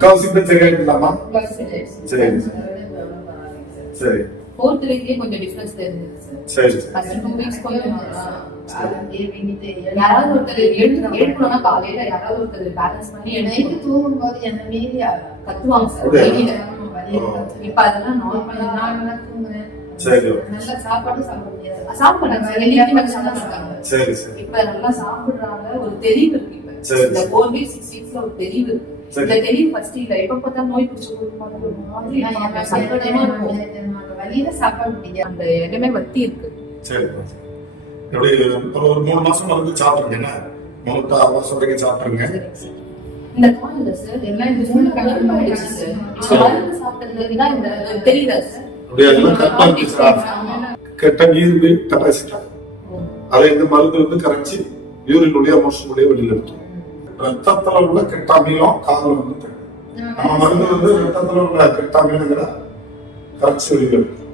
முக்காவாசி பேர் சரியாயிடலாமா? சரி சரி. ஃபோர்த் வீக்லயே கொஞ்சம் டிஃபரன்ஸ் தெரிஞ்சது சார். சரி. ஃபர்ஸ்ட் 2 வீக்ஸ் கொஞ்சம் யாராவது ஒருத்தர் எழுப்பணும்னா காலையில யாராவது ஒருத்தர் பேலன்ஸ் பண்ணி நைட்டு தூங்கும்போது என்ன மீறி கத்துவாங்க சார் வெளியில. இப்ப அதெல்லாம் நார்மல். நான் தூங்குறேன். சரி. நல்லா சாப்பாடு சாப்பிட முடியாது. சாப்பிடுறாங்க சார். வெளியில மட்டும் சாப்பிடுறாங்க. சரி சரி. இப்ப நல்லா சாப்பிடுறாங்க. ஒரு தெளிவு இருக்கு இப்ப. இந்த 4 வீக்ஸ் 6 வீக்ஸ்ல ஒரு தெளிவு இருக்கு. இந்த தெளிவு ஃபர்ஸ்ட் இல்ல. இப்ப பார்த்தா நோய் பிடிச்சு போகுது மாதிரி சங்கடமா இருக்கும். வெளியில சாப்பாடு முடியாது. அந்த இடமே வத்தி இருக்கு. சரி. என்னுடைய ஒரு 3 மாசம் வந்து சாப்பிடுறீங்க. மொத்த 6 மாசம் வரைக்கும் சாப்பிடுங்க. இந்த கால்ல சார் எல்லாம் இந்த ஃபுல் கண்ட்ரோல் ஆயிடுச்சு சார். கால்ல சாப்பிட்டதுல தான் இந்த தெரியல சார். கெட்ட நீர் கெப்பாசிட்டி அதை இந்த மருந்து வந்து கரைச்சி யூரினுடைய மோஷனுடைய வெளியில எடுத்தோம். ரத்தத்துல உள்ள கெட்ட அமிலம் காலில் வந்து நம்ம மருந்து வந்து ரத்தத்துல உள்ள கெட்ட அமிலங்கிற கரைச்சி வெளியில எடுத்தோம்.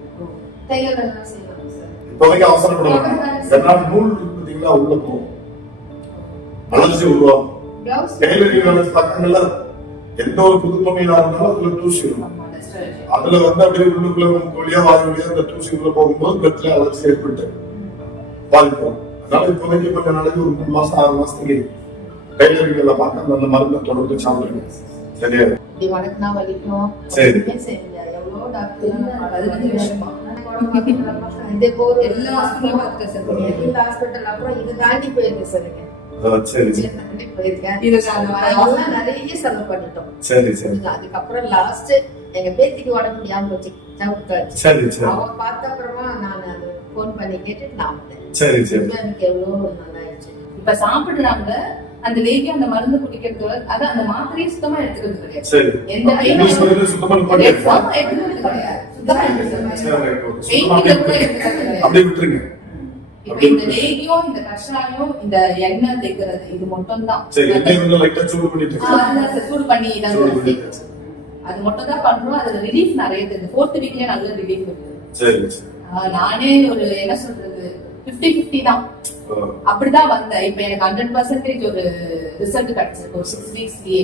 இப்போதைக்கு அவசரப்படுவாங்க. எல்லாம் நூல் பார்த்தீங்களா உள்ள போகும், அலர்ஜி உருவாகும். டெய்லரிங் வேலை பக்கங்கள்ல எந்த ஒரு புது துணியா இருந்தாலும் அதுல தூசி இருக்கும். அதுல வந்து அப்படியே உள்ளுக்குள்ள வழியா வாய் வழியா அந்த தூசி உள்ள போகும்போது பிளட்ல அலர்ஜி ஏற்பட்டு பாதிக்கும். அதனால இப்போதைக்கு கொஞ்சம் நாளைக்கு ஒரு 3 மாசம் 6 மாசத்துக்கு டெய்லரிங் வேலை பார்க்க அந்த மருந்தை தொடர்ந்து சாப்பிடுங்க. சரியா? வணக்கம் வலிக்கும். சரி. எவ்வளவு டாக்டர் விஷயமா இதே போது எல்லா ஹாஸ்பிட்டலும் பார்த்துட்டேன் சார். எல்லா ஹாஸ்பிட்டல் அப்புறம் இது தாண்டி போயிருக்கு சார். சரி போயிருக்கேன். நிறைய செலவு பண்ணிட்டோம். சரி சரி. அதுக்கப்புறம் லாஸ்ட் எங்க பேத்திக்கு உடம்பு முடியாம போச்சு. சரி சரி. அவ பார்த்த அப்புறமா நான் அது போன் பண்ணி கேட்டுட்டு நான் வந்தேன். சரி சரி. எனக்கு எவ்வளவு நல்லா ஆயிடுச்சு. இப்ப சாப்பிடுறாங்க அந்த லேடி அந்த மருந்து குடிக்கிறதோட அதான் அந்த மாத்திரையை சுத்தமா எடுத்துக்கிறது கிடையாது. சரி. எந்த சுத்தமா அப்படியே விட்டுருங்க. இப்ப இந்த லேகியும் இந்த கஷாயம் இந்த எண்ணெய் தேய்க்கிறது இது மட்டும் தான். சூடு பண்ணி அது மட்டும் தான் பண்றோம். அதுல ரிலீஃப் நிறைய தெரியுது. 4th வீக்லயே நல்ல ரிலீஃப் இருக்கு. நானே ஒரு என்ன சொல்றது 50-50 தான் அப்படிதான் வந்தேன். இப்ப எனக்கு 100% ஒரு ரிசல்ட் கிடைச்சிருக்கு ஒரு 6 வீக்ஸ்லயே.